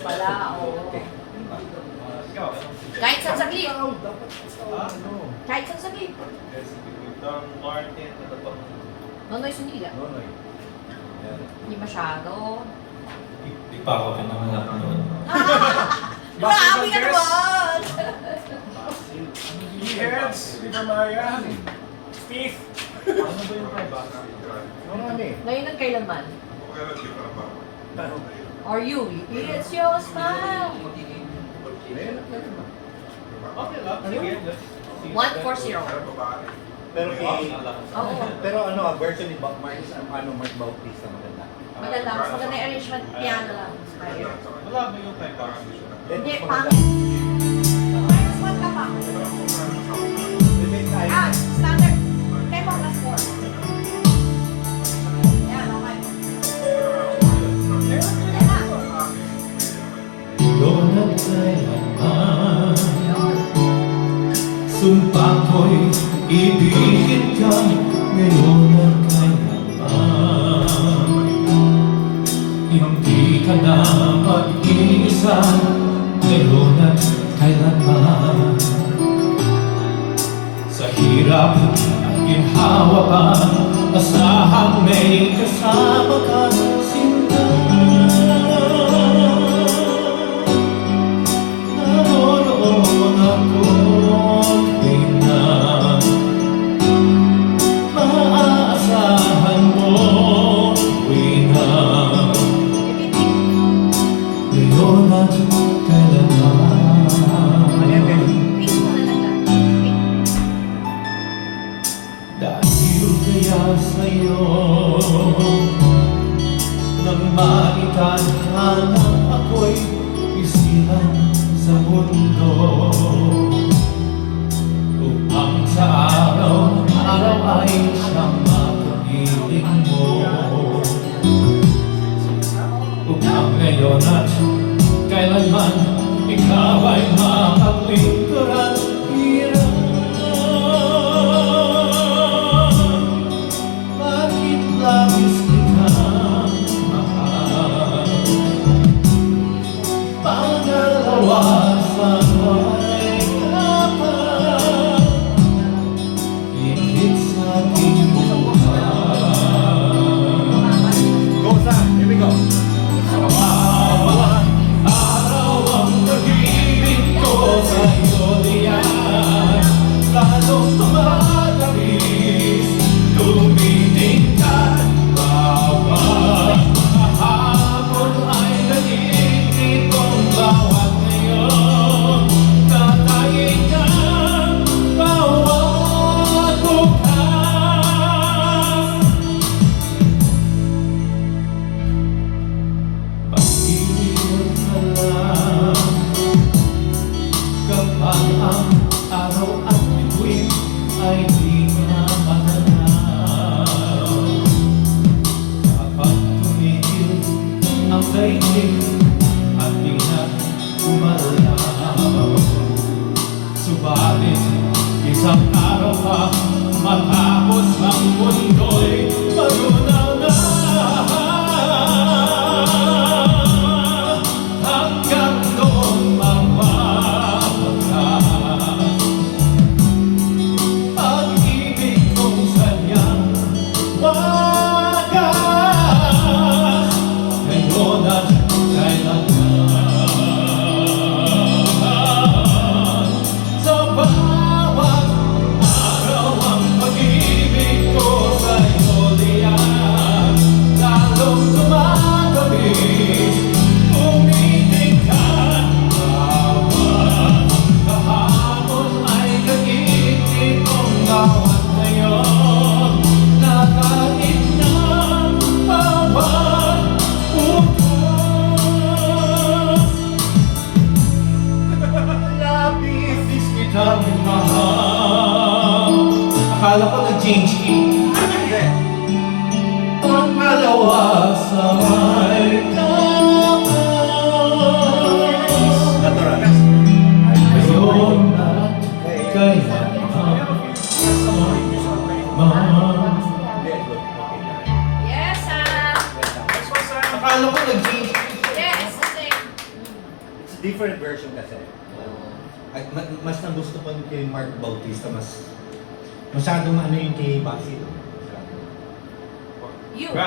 pala, oo. Kahit sa saglit. Kahit sa saglit. Martin, ano pa? Nonoy Sunila. Hindi masyado. Di pa ako pinanganak noon. Grabe ka naman! E-heads, Viva Maya, Steve. Ano ba yung kaiba? Ngayon ang kailanman. Or you, it's your smile. Okay lang. Sige. 140. Pero Oo. pero ano, version ni Mark Mark Bautista maganda. Maganda. Mas maganda yung arrangement. Piano lang. Inspired. Wala ba yung kaiba? Hindi, pangit. Minus 1 ka pa. Standard. Tempo plus 4. Yan, okay. Yan na. Doon at kailanman sumpa ko'y ibigin ka ngayon at kailanman. Hindi ka na mag-iisa ngayon at kailanman. Sa hirap at ginhawa pa, asahang may kasama ka, sinta. Naroon ako't na maaasahan mo, wina. Ngayon at kailanman. Pick mo na lang. Dahil kaya sa'yo nang maitadhana ako'y isilan sa mundo, upang sa araw-araw ay siyang makapiling mo, upang ngayon at kailanman ikaw ay makaplingkuran. Bakit labis kitang mahal? Pangalawa sa buhay ka pa, higit sa aking buhay. Go Sam, here we go. Sa bawat araw ang pag-ibig ko sa'yo diyan, lalong tumatagis, tumitingkad. Bawat hapon ay nag-iisip kong bawat ngayon, tatagin ka bawat bukas. Pag-ibig ka lang kapag ang araw at bituin ay di na mananaw. Kapag tumigil ang daigdig at di na gumalaw, subalit isang araw pa matapos ang mundo'y magunaw na. Hanggang doon magpapakas pag-ibig kong sadyang wagas, ngayon at kailanman. Sa bawat araw ang pag-ibig ko sa'yo diyan, lalong tumatamis, umitingkad. Bawat kahapon ay nag-iisip kong bawat ngayon, nakahit ng bawat bukas. Labis kitang mahal. Akala ko nag-change key. Pangalawa sa may taas, Natural. ngayon at kailanman. Yes, Sam. Next one, Sam. Akala ko nag-change key. Yes, sing. different version kasi. At mas nagusto ko kay Mark Bautista, mas masyadong ano yung kay Basil. You. Right.